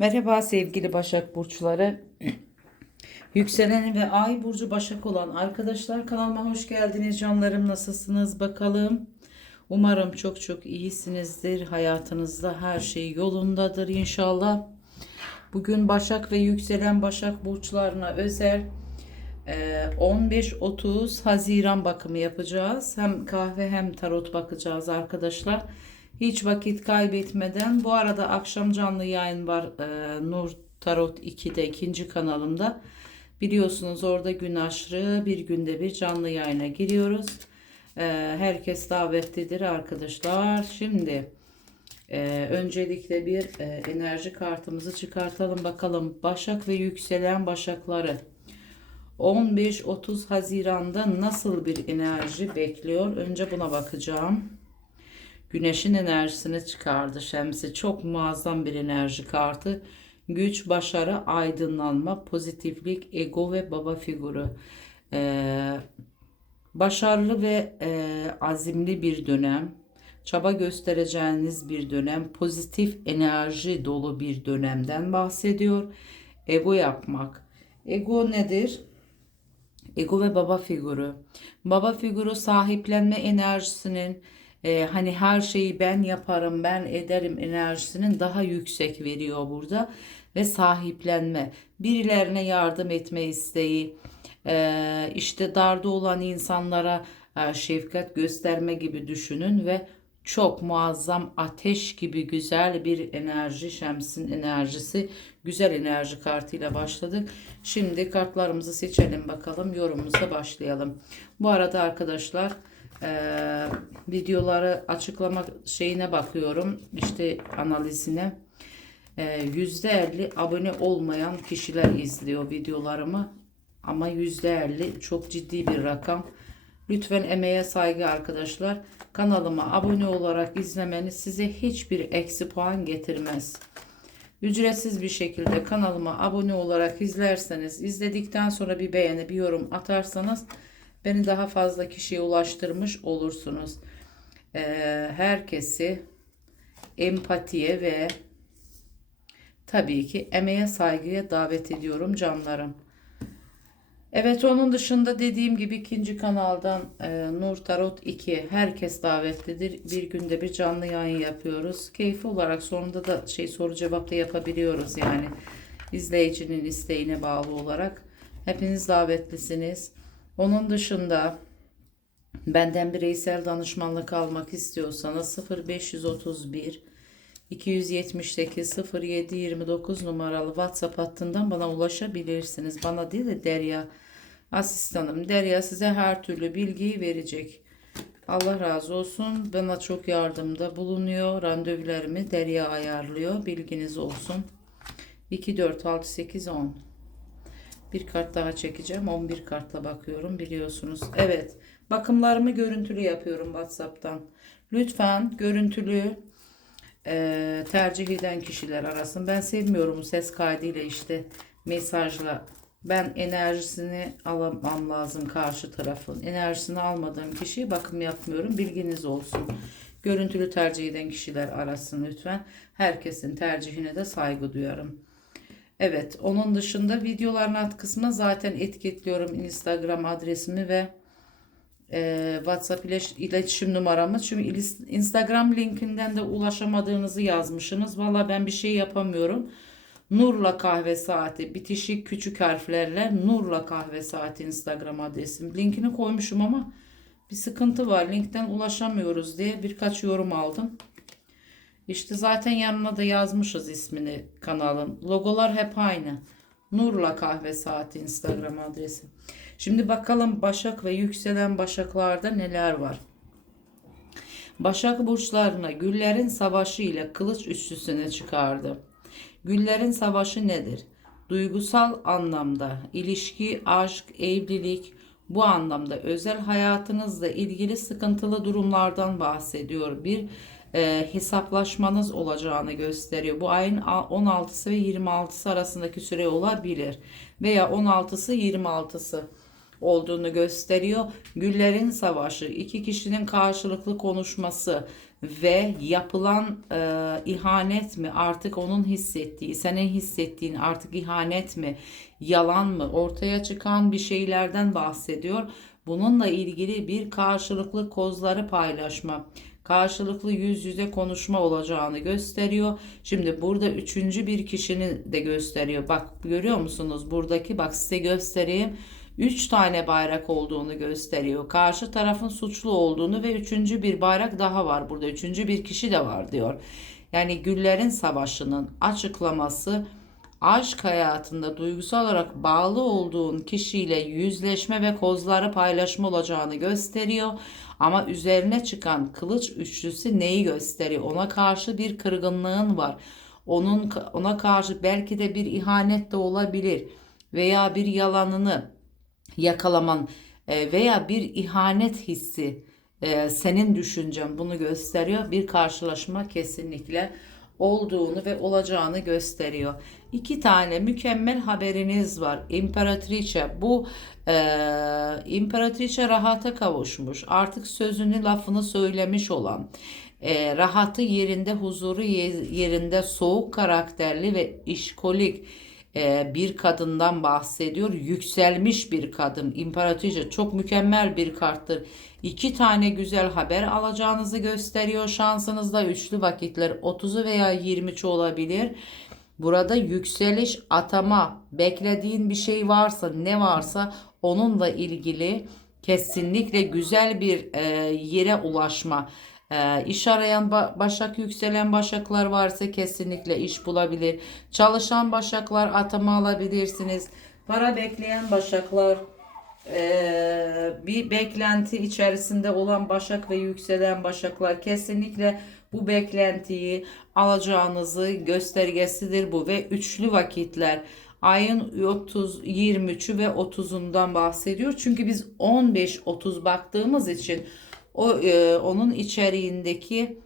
Merhaba sevgili Başak Burçları. Yükseleni ve Ay Burcu Başak olan arkadaşlar kanalıma hoş geldiniz canlarım. Nasılsınız bakalım. Umarım çok çok iyisinizdir. Hayatınızda her şey yolundadır inşallah. Bugün Başak ve yükselen Başak Burçlarına özel e, 15-30 Haziran bakımı yapacağız. Hem kahve hem tarot bakacağız arkadaşlar. Hiç vakit kaybetmeden bu arada akşam canlı yayın var e, Nur Tarot 2'de ikinci kanalımda. Biliyorsunuz orada gün aşırı bir günde bir canlı yayına giriyoruz. E, herkes davetlidir arkadaşlar. Şimdi e, öncelikle bir e, enerji kartımızı çıkartalım bakalım. Başak ve yükselen başakları 15-30 Haziran'da nasıl bir enerji bekliyor? Önce buna bakacağım. Güneşin enerjisini çıkardı Şemsi. Çok muazzam bir enerji kartı. Güç, başarı, aydınlanma, pozitiflik, ego ve baba figürü. Ee, başarılı ve e, azimli bir dönem. Çaba göstereceğiniz bir dönem. Pozitif enerji dolu bir dönemden bahsediyor. Ego yapmak. Ego nedir? Ego ve baba figürü. Baba figürü sahiplenme enerjisinin e, hani her şeyi ben yaparım, ben ederim enerjisinin daha yüksek veriyor burada ve sahiplenme, birilerine yardım etme isteği, e, işte darda olan insanlara e, şefkat gösterme gibi düşünün ve çok muazzam ateş gibi güzel bir enerji Şems'in enerjisi güzel enerji kartıyla başladık. Şimdi kartlarımızı seçelim bakalım yorumumuza başlayalım. Bu arada arkadaşlar e, videoları açıklama şeyine bakıyorum işte analizine e, %50 abone olmayan kişiler izliyor videolarımı ama %50 çok ciddi bir rakam. Lütfen emeğe saygı arkadaşlar. Kanalıma abone olarak izlemeniz size hiçbir eksi puan getirmez. Ücretsiz bir şekilde kanalıma abone olarak izlerseniz, izledikten sonra bir beğeni, bir yorum atarsanız beni daha fazla kişiye ulaştırmış olursunuz. Ee, herkesi empatiye ve tabii ki emeğe saygıya davet ediyorum canlarım. Evet onun dışında dediğim gibi ikinci kanaldan e, Nur Tarot 2 herkes davetlidir. Bir günde bir canlı yayın yapıyoruz. Keyfi olarak sonunda da şey soru cevap da yapabiliyoruz yani izleyicinin isteğine bağlı olarak. Hepiniz davetlisiniz. Onun dışında benden bireysel danışmanlık almak istiyorsanız 0531 278 07 29 numaralı WhatsApp hattından bana ulaşabilirsiniz. Bana değil de Derya asistanım. Derya size her türlü bilgiyi verecek. Allah razı olsun. Bana çok yardımda bulunuyor. Randevularımı Derya ayarlıyor. Bilginiz olsun. 2, 4, 6, 8, 10. Bir kart daha çekeceğim. 11 kartla bakıyorum biliyorsunuz. Evet. Bakımlarımı görüntülü yapıyorum WhatsApp'tan. Lütfen görüntülü e, tercih eden kişiler arasın. Ben sevmiyorum ses kaydıyla işte mesajla. Ben enerjisini alamam lazım karşı tarafın. Enerjisini almadığım kişiye bakım yapmıyorum. Bilginiz olsun. Görüntülü tercih eden kişiler arasın lütfen. Herkesin tercihine de saygı duyarım. Evet, onun dışında videoların alt kısmına zaten etiketliyorum Instagram adresimi ve e, WhatsApp ile iletişim numaramı. Çünkü Instagram linkinden de ulaşamadığınızı yazmışsınız. Valla ben bir şey yapamıyorum. Nurla kahve saati bitişik küçük harflerle Nurla kahve saati Instagram adresim. Linkini koymuşum ama bir sıkıntı var. Linkten ulaşamıyoruz diye birkaç yorum aldım. İşte zaten yanına da yazmışız ismini kanalın. Logolar hep aynı. Nurla kahve saati Instagram adresi. Şimdi bakalım Başak ve yükselen Başaklarda neler var. Başak burçlarına güllerin savaşı ile kılıç üçlüsüne çıkardı. Güllerin savaşı nedir? Duygusal anlamda ilişki, aşk, evlilik bu anlamda özel hayatınızla ilgili sıkıntılı durumlardan bahsediyor. Bir e, hesaplaşmanız olacağını gösteriyor. Bu ayın 16'sı ve 26'sı arasındaki süre olabilir. Veya 16'sı 26'sı. olduğunu gösteriyor. Güllerin savaşı, iki kişinin karşılıklı konuşması ve yapılan e, ihanet mi artık onun hissettiği, senin hissettiğin artık ihanet mi, yalan mı ortaya çıkan bir şeylerden bahsediyor. Bununla ilgili bir karşılıklı kozları paylaşma, karşılıklı yüz yüze konuşma olacağını gösteriyor. Şimdi burada üçüncü bir kişinin de gösteriyor. Bak görüyor musunuz buradaki bak size göstereyim. Üç tane bayrak olduğunu gösteriyor. Karşı tarafın suçlu olduğunu ve üçüncü bir bayrak daha var burada. Üçüncü bir kişi de var diyor. Yani Güllerin Savaşı'nın açıklaması aşk hayatında duygusal olarak bağlı olduğun kişiyle yüzleşme ve kozları paylaşma olacağını gösteriyor. Ama üzerine çıkan kılıç üçlüsü neyi gösteriyor? Ona karşı bir kırgınlığın var. Onun ona karşı belki de bir ihanet de olabilir veya bir yalanını yakalaman e, veya bir ihanet hissi e, senin düşüncen bunu gösteriyor. Bir karşılaşma kesinlikle olduğunu ve olacağını gösteriyor. İki tane mükemmel haberiniz var. İmparatriçe bu e, İmparatriçe rahata kavuşmuş. Artık sözünü lafını söylemiş olan e, rahatı yerinde huzuru yerinde soğuk karakterli ve işkolik e, bir kadından bahsediyor. Yükselmiş bir kadın. İmparatriçe çok mükemmel bir karttır. İki tane güzel haber alacağınızı gösteriyor. Şansınızda üçlü vakitler 30'u veya 23'ü olabilir. Burada yükseliş, atama, beklediğin bir şey varsa, ne varsa onunla ilgili kesinlikle güzel bir e, yere ulaşma. E, iş arayan başak yükselen başaklar varsa kesinlikle iş bulabilir. Çalışan başaklar atama alabilirsiniz. Para bekleyen başaklar e, bir beklenti içerisinde olan başak ve yükselen başaklar kesinlikle bu beklentiyi alacağınızı göstergesidir bu ve üçlü vakitler ayın 30 23'ü ve 30'undan bahsediyor. Çünkü biz 15 30 baktığımız için o e, onun içeriğindeki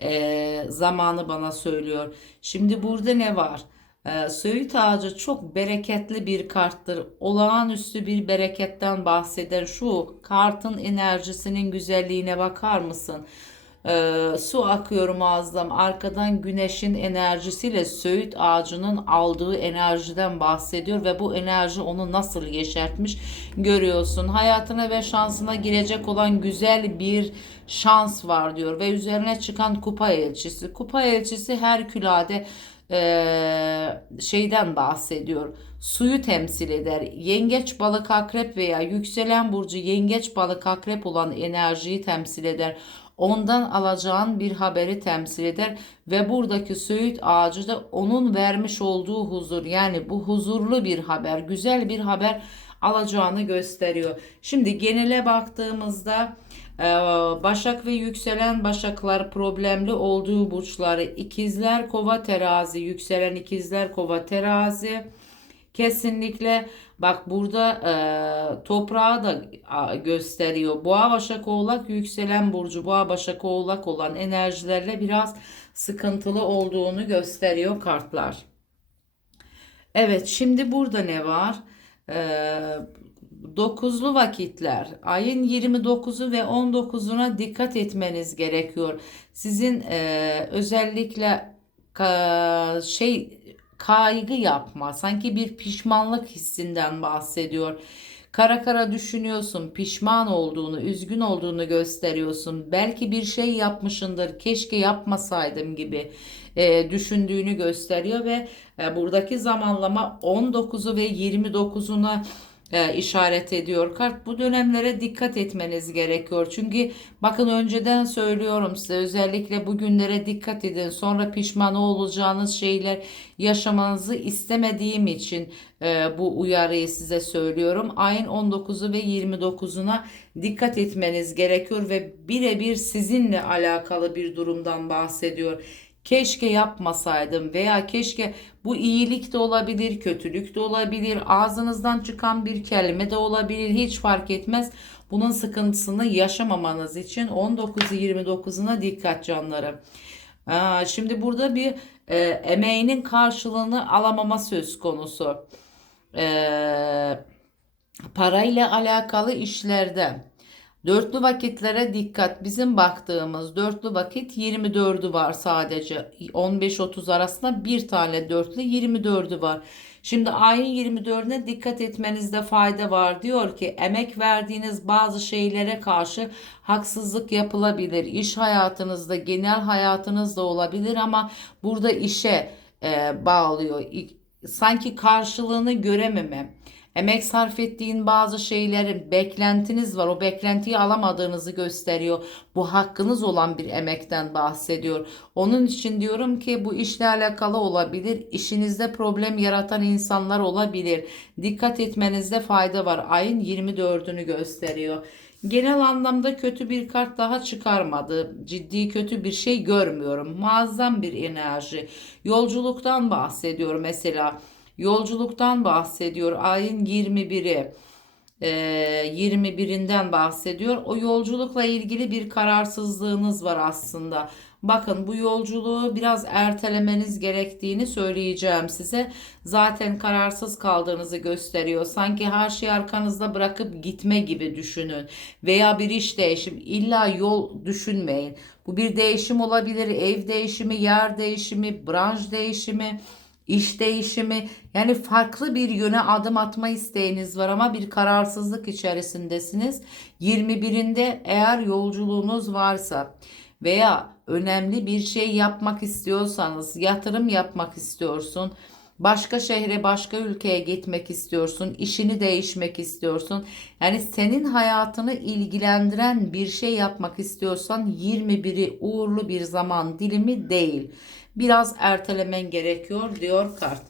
e, zamanı bana söylüyor. Şimdi burada ne var? E, Söğüt ağacı çok bereketli bir karttır. Olağanüstü bir bereketten bahseder. Şu kartın enerjisinin güzelliğine bakar mısın? E, su akıyor muazzam. Arkadan güneşin enerjisiyle söğüt ağacının aldığı enerjiden bahsediyor ve bu enerji onu nasıl yeşertmiş görüyorsun. Hayatına ve şansına girecek olan güzel bir şans var diyor ve üzerine çıkan kupa elçisi. Kupa elçisi Herkülade e, şeyden bahsediyor. Suyu temsil eder. Yengeç balık akrep veya yükselen burcu yengeç balık akrep olan enerjiyi temsil eder ondan alacağın bir haberi temsil eder ve buradaki söğüt ağacı da onun vermiş olduğu huzur yani bu huzurlu bir haber, güzel bir haber alacağını gösteriyor. Şimdi genele baktığımızda e, Başak ve yükselen başaklar problemli olduğu burçları ikizler kova terazi yükselen ikizler kova terazi kesinlikle Bak burada e, toprağı da gösteriyor. Boğa Başak Oğlak yükselen burcu Boğa Başak Oğlak olan enerjilerle biraz sıkıntılı olduğunu gösteriyor kartlar. Evet şimdi burada ne var? Ee, dokuzlu vakitler ayın 29'u ve 19'una dikkat etmeniz gerekiyor. Sizin e, özellikle ka, şey kaygı yapma, sanki bir pişmanlık hissinden bahsediyor. Kara kara düşünüyorsun, pişman olduğunu, üzgün olduğunu gösteriyorsun. Belki bir şey yapmışındır, keşke yapmasaydım gibi e, düşündüğünü gösteriyor ve e, buradaki zamanlama 19'u ve 29'una e, işaret ediyor kart. Bu dönemlere dikkat etmeniz gerekiyor. Çünkü bakın önceden söylüyorum size özellikle bu günlere dikkat edin. Sonra pişman olacağınız şeyler yaşamanızı istemediğim için e, bu uyarıyı size söylüyorum. Ayın 19'u ve 29'una dikkat etmeniz gerekiyor ve birebir sizinle alakalı bir durumdan bahsediyor keşke yapmasaydım veya keşke bu iyilik de olabilir, kötülük de olabilir, ağzınızdan çıkan bir kelime de olabilir, hiç fark etmez. Bunun sıkıntısını yaşamamanız için 19'u 29'una dikkat canları. Şimdi burada bir e, emeğinin karşılığını alamama söz konusu. E, parayla alakalı işlerde dörtlü vakitlere dikkat. Bizim baktığımız dörtlü vakit 24'ü var sadece. 15-30 arasında bir tane dörtlü 24'ü var. Şimdi ayın 24'üne dikkat etmenizde fayda var. Diyor ki emek verdiğiniz bazı şeylere karşı haksızlık yapılabilir. İş hayatınızda, genel hayatınızda olabilir ama burada işe e, bağlıyor. Sanki karşılığını görememe Emek sarf ettiğin bazı şeylerin beklentiniz var. O beklentiyi alamadığınızı gösteriyor. Bu hakkınız olan bir emekten bahsediyor. Onun için diyorum ki bu işle alakalı olabilir. İşinizde problem yaratan insanlar olabilir. Dikkat etmenizde fayda var. Ayın 24'ünü gösteriyor. Genel anlamda kötü bir kart daha çıkarmadı. Ciddi kötü bir şey görmüyorum. Muazzam bir enerji. Yolculuktan bahsediyor mesela. Yolculuktan bahsediyor. Ayın 21'i. 21'inden bahsediyor. O yolculukla ilgili bir kararsızlığınız var aslında. Bakın bu yolculuğu biraz ertelemeniz gerektiğini söyleyeceğim size. Zaten kararsız kaldığınızı gösteriyor. Sanki her şeyi arkanızda bırakıp gitme gibi düşünün. Veya bir iş değişim. İlla yol düşünmeyin. Bu bir değişim olabilir. Ev değişimi, yer değişimi, branş değişimi iş değişimi yani farklı bir yöne adım atma isteğiniz var ama bir kararsızlık içerisindesiniz. 21'inde eğer yolculuğunuz varsa veya önemli bir şey yapmak istiyorsanız, yatırım yapmak istiyorsun, başka şehre, başka ülkeye gitmek istiyorsun, işini değişmek istiyorsun. Yani senin hayatını ilgilendiren bir şey yapmak istiyorsan 21'i uğurlu bir zaman dilimi değil biraz ertelemen gerekiyor diyor kart.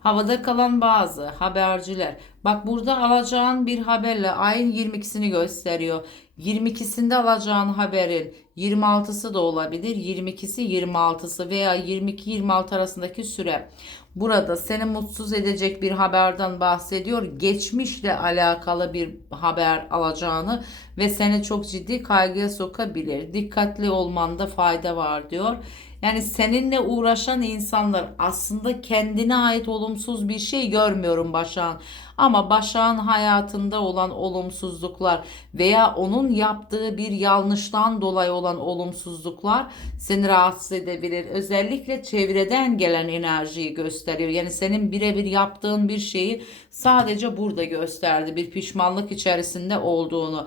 Havada kalan bazı haberciler. Bak burada alacağın bir haberle ayın 22'sini gösteriyor. 22'sinde alacağın haberin 26'sı da olabilir. 22'si 26'sı veya 22-26 arasındaki süre. Burada seni mutsuz edecek bir haberden bahsediyor. Geçmişle alakalı bir haber alacağını ve seni çok ciddi kaygıya sokabilir. Dikkatli olmanda fayda var diyor. Yani seninle uğraşan insanlar aslında kendine ait olumsuz bir şey görmüyorum Başak'ın. Ama Başak'ın hayatında olan olumsuzluklar veya onun yaptığı bir yanlıştan dolayı olan olumsuzluklar seni rahatsız edebilir. Özellikle çevreden gelen enerjiyi gösteriyor. Yani senin birebir yaptığın bir şeyi sadece burada gösterdi. Bir pişmanlık içerisinde olduğunu.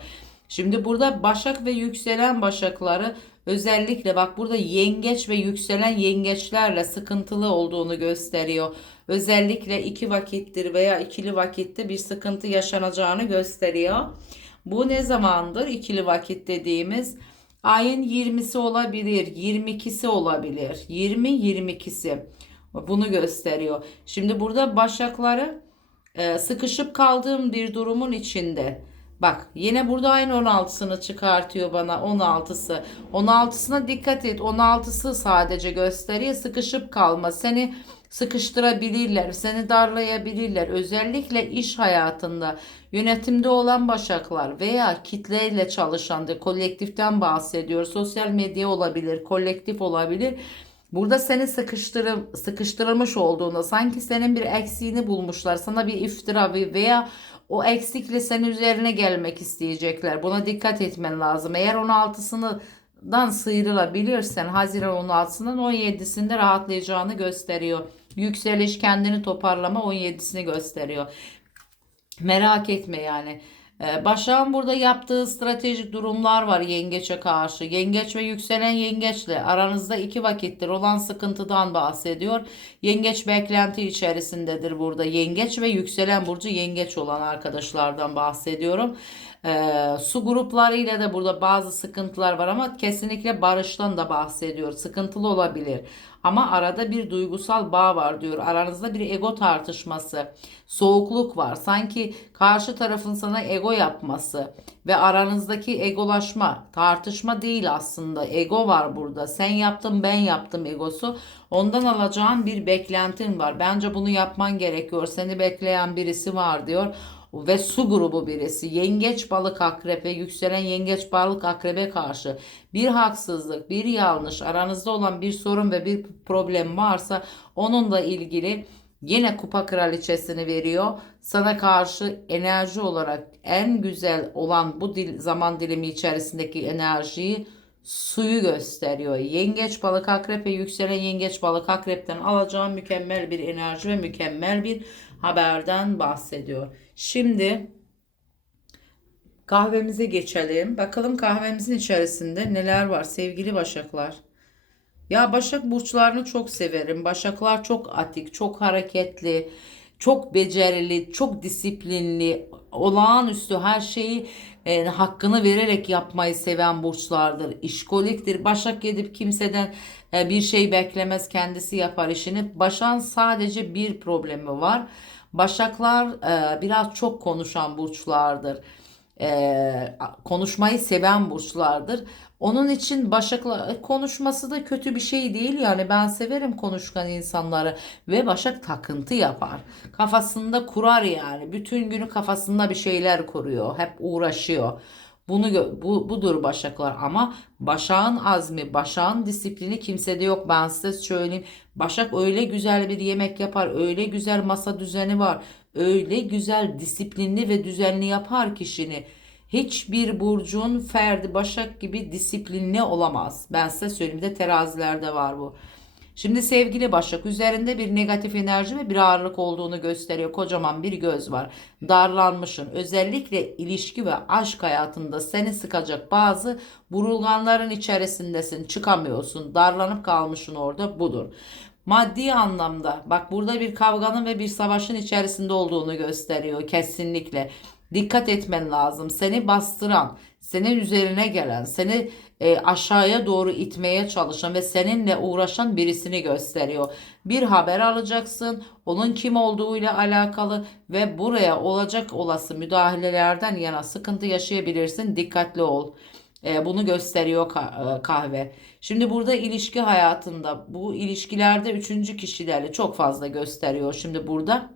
Şimdi burada Başak ve yükselen Başakları Özellikle bak burada yengeç ve yükselen yengeçlerle sıkıntılı olduğunu gösteriyor. Özellikle iki vakittir veya ikili vakitte bir sıkıntı yaşanacağını gösteriyor. Bu ne zamandır ikili vakit dediğimiz? Ayın 20'si olabilir, 22'si olabilir. 20 22'si. Bunu gösteriyor. Şimdi burada başakları e, sıkışıp kaldığım bir durumun içinde Bak yine burada aynı 16'sını çıkartıyor bana 16'sı. 16'sına dikkat et. 16'sı sadece gösteriyor. Sıkışıp kalma. Seni sıkıştırabilirler. Seni darlayabilirler. Özellikle iş hayatında yönetimde olan başaklar veya kitleyle çalışan da kolektiften bahsediyor. Sosyal medya olabilir, kolektif olabilir. Burada seni sıkıştırım, sıkıştırılmış olduğunda sanki senin bir eksiğini bulmuşlar. Sana bir iftira veya o eksikle senin üzerine gelmek isteyecekler. Buna dikkat etmen lazım. Eğer 16'sını dan sıyrılabilirsen Haziran 16'sından 17'sinde rahatlayacağını gösteriyor. Yükseliş kendini toparlama 17'sini gösteriyor. Merak etme yani. Ee, Başak'ın burada yaptığı stratejik durumlar var yengeçe karşı. Yengeç ve yükselen yengeçle aranızda iki vakittir olan sıkıntıdan bahsediyor. Yengeç beklenti içerisindedir burada. Yengeç ve yükselen burcu yengeç olan arkadaşlardan bahsediyorum. Ee, su gruplarıyla da burada bazı sıkıntılar var ama kesinlikle barıştan da bahsediyor. Sıkıntılı olabilir. Ama arada bir duygusal bağ var diyor. Aranızda bir ego tartışması, soğukluk var. Sanki karşı tarafın sana ego yapması ve aranızdaki egolaşma, tartışma değil aslında. Ego var burada. Sen yaptın, ben yaptım egosu. Ondan alacağın bir beklentin var. Bence bunu yapman gerekiyor. Seni bekleyen birisi var diyor ve su grubu birisi yengeç balık akrep ve yükselen yengeç balık akrebe karşı bir haksızlık, bir yanlış, aranızda olan bir sorun ve bir problem varsa onunla ilgili Yine kupa kraliçesini veriyor. Sana karşı enerji olarak en güzel olan bu dil, zaman dilimi içerisindeki enerjiyi suyu gösteriyor. Yengeç balık akrep ve yükselen yengeç balık akrepten alacağım mükemmel bir enerji ve mükemmel bir haberden bahsediyor. Şimdi kahvemize geçelim. Bakalım kahvemizin içerisinde neler var sevgili başaklar. Ya Başak burçlarını çok severim. Başaklar çok atik, çok hareketli, çok becerili, çok disiplinli, olağanüstü her şeyi e, hakkını vererek yapmayı seven burçlardır. İşkoliktir. Başak gidip kimseden e, bir şey beklemez, kendisi yapar işini. Başak'ın sadece bir problemi var. Başaklar e, biraz çok konuşan burçlardır e, konuşmayı seven burçlardır. Onun için Başak'la konuşması da kötü bir şey değil yani ben severim konuşkan insanları ve Başak takıntı yapar. Kafasında kurar yani. Bütün günü kafasında bir şeyler kuruyor. Hep uğraşıyor. Bunu bu budur Başaklar ama Başak'ın azmi, Başak'ın disiplini kimsede yok. Ben size söyleyeyim. Başak öyle güzel bir yemek yapar, öyle güzel masa düzeni var. Öyle güzel disiplinli ve düzenli yapar kişini. Hiçbir burcun ferdi Başak gibi disiplinli olamaz. Ben size söyleyeyim de terazilerde var bu. Şimdi sevgili Başak üzerinde bir negatif enerji ve bir ağırlık olduğunu gösteriyor. Kocaman bir göz var. Darlanmışsın. Özellikle ilişki ve aşk hayatında seni sıkacak bazı burulganların içerisindesin. Çıkamıyorsun. Darlanıp kalmışsın orada. Budur. Maddi anlamda bak burada bir kavganın ve bir savaşın içerisinde olduğunu gösteriyor kesinlikle. Dikkat etmen lazım. Seni bastıran, senin üzerine gelen, seni e, aşağıya doğru itmeye çalışan ve seninle uğraşan birisini gösteriyor. Bir haber alacaksın, onun kim olduğuyla alakalı ve buraya olacak olası müdahalelerden yana sıkıntı yaşayabilirsin. Dikkatli ol. E, bunu gösteriyor e, kahve. Şimdi burada ilişki hayatında bu ilişkilerde üçüncü kişilerle çok fazla gösteriyor. Şimdi burada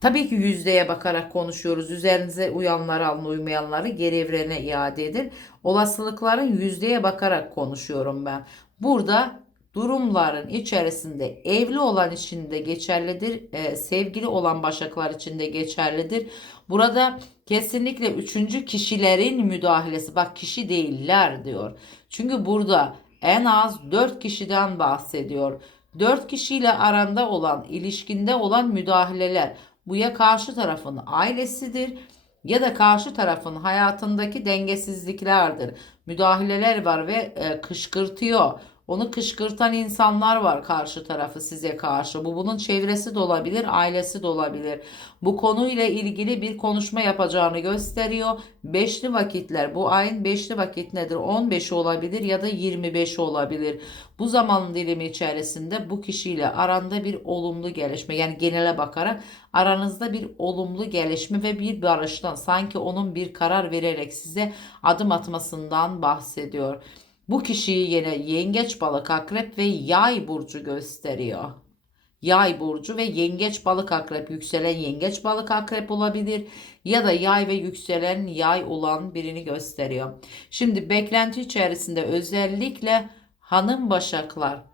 Tabii ki yüzdeye bakarak konuşuyoruz. Üzerinize uyanları alın, uymayanları geri evrene iade edin. Olasılıkların yüzdeye bakarak konuşuyorum ben. Burada durumların içerisinde evli olan için de geçerlidir, e, sevgili olan başaklar için de geçerlidir. Burada kesinlikle üçüncü kişilerin müdahalesi, bak kişi değiller diyor. Çünkü burada en az dört kişiden bahsediyor. Dört kişiyle aranda olan, ilişkinde olan müdahaleler. Bu ya karşı tarafın ailesidir ya da karşı tarafın hayatındaki dengesizliklerdir. Müdahaleler var ve e, kışkırtıyor. Onu kışkırtan insanlar var karşı tarafı size karşı. Bu bunun çevresi de olabilir, ailesi de olabilir. Bu konuyla ilgili bir konuşma yapacağını gösteriyor. Beşli vakitler, bu ayın beşli vakit nedir? 15 olabilir ya da 25 olabilir. Bu zaman dilimi içerisinde bu kişiyle aranda bir olumlu gelişme yani genele bakarak aranızda bir olumlu gelişme ve bir barıştan sanki onun bir karar vererek size adım atmasından bahsediyor. Bu kişiyi yine yengeç balık akrep ve yay burcu gösteriyor. Yay burcu ve yengeç balık akrep yükselen yengeç balık akrep olabilir ya da yay ve yükselen yay olan birini gösteriyor. Şimdi beklenti içerisinde özellikle hanım başaklar,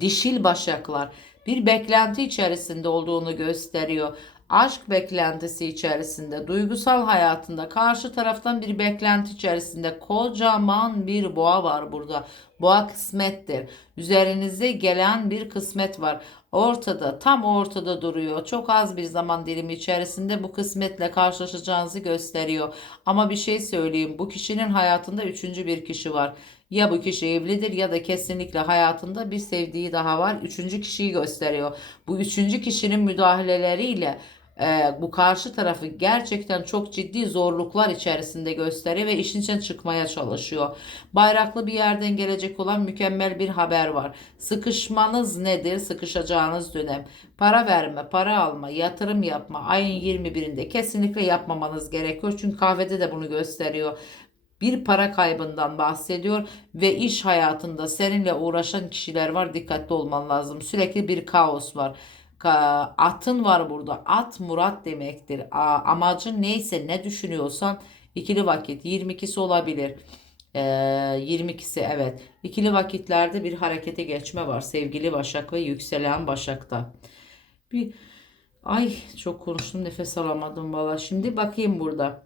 dişil başaklar bir beklenti içerisinde olduğunu gösteriyor. Aşk beklentisi içerisinde, duygusal hayatında karşı taraftan bir beklenti içerisinde kocaman bir boğa var burada. Boğa kısmettir. Üzerinize gelen bir kısmet var. Ortada, tam ortada duruyor. Çok az bir zaman dilimi içerisinde bu kısmetle karşılaşacağınızı gösteriyor. Ama bir şey söyleyeyim. Bu kişinin hayatında üçüncü bir kişi var. Ya bu kişi evlidir ya da kesinlikle hayatında bir sevdiği daha var. Üçüncü kişiyi gösteriyor. Bu üçüncü kişinin müdahaleleriyle e, bu karşı tarafı gerçekten çok ciddi zorluklar içerisinde gösteriyor ve işin içinden çıkmaya çalışıyor. Bayraklı bir yerden gelecek olan mükemmel bir haber var. Sıkışmanız nedir? Sıkışacağınız dönem. Para verme, para alma, yatırım yapma ayın 21'inde kesinlikle yapmamanız gerekiyor. Çünkü kahvede de bunu gösteriyor bir para kaybından bahsediyor ve iş hayatında seninle uğraşan kişiler var dikkatli olman lazım. Sürekli bir kaos var. Atın var burada. At murat demektir. Amacın neyse ne düşünüyorsan ikili vakit 22'si olabilir. Ee, 22'si evet. İkili vakitlerde bir harekete geçme var sevgili Başak ve yükselen Başak'ta. bir ay çok konuştum nefes alamadım valla. Şimdi bakayım burada.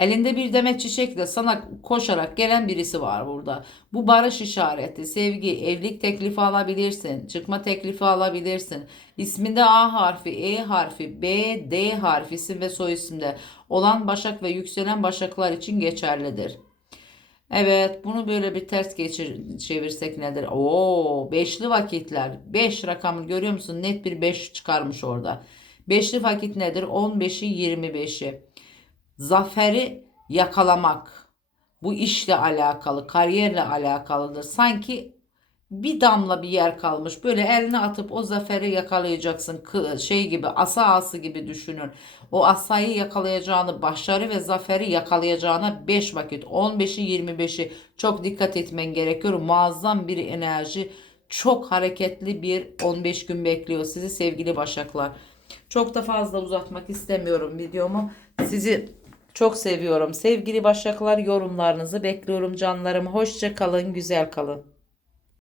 Elinde bir demet çiçekle sana koşarak gelen birisi var burada. Bu barış işareti, sevgi, evlilik teklifi alabilirsin, çıkma teklifi alabilirsin. İsminde A harfi, E harfi, B, D harfi isim ve soy isimde olan Başak ve yükselen Başaklar için geçerlidir. Evet, bunu böyle bir ters geçir, çevirsek nedir? Oo, beşli vakitler. 5 rakamını görüyor musun? Net bir 5 çıkarmış orada. Beşli vakit nedir? 15'i 25'i. Zaferi yakalamak. Bu işle alakalı, kariyerle alakalıdır. Sanki bir damla bir yer kalmış. Böyle eline atıp o zaferi yakalayacaksın. Şey gibi asa ası gibi düşünün. O asayı yakalayacağını, başarı ve zaferi yakalayacağına 5 vakit. 15'i 25'i çok dikkat etmen gerekiyor. Muazzam bir enerji. Çok hareketli bir 15 gün bekliyor sizi sevgili Başaklar. Çok da fazla uzatmak istemiyorum videomu. Sizi çok seviyorum. Sevgili Başaklar yorumlarınızı bekliyorum canlarım. Hoşça kalın, güzel kalın.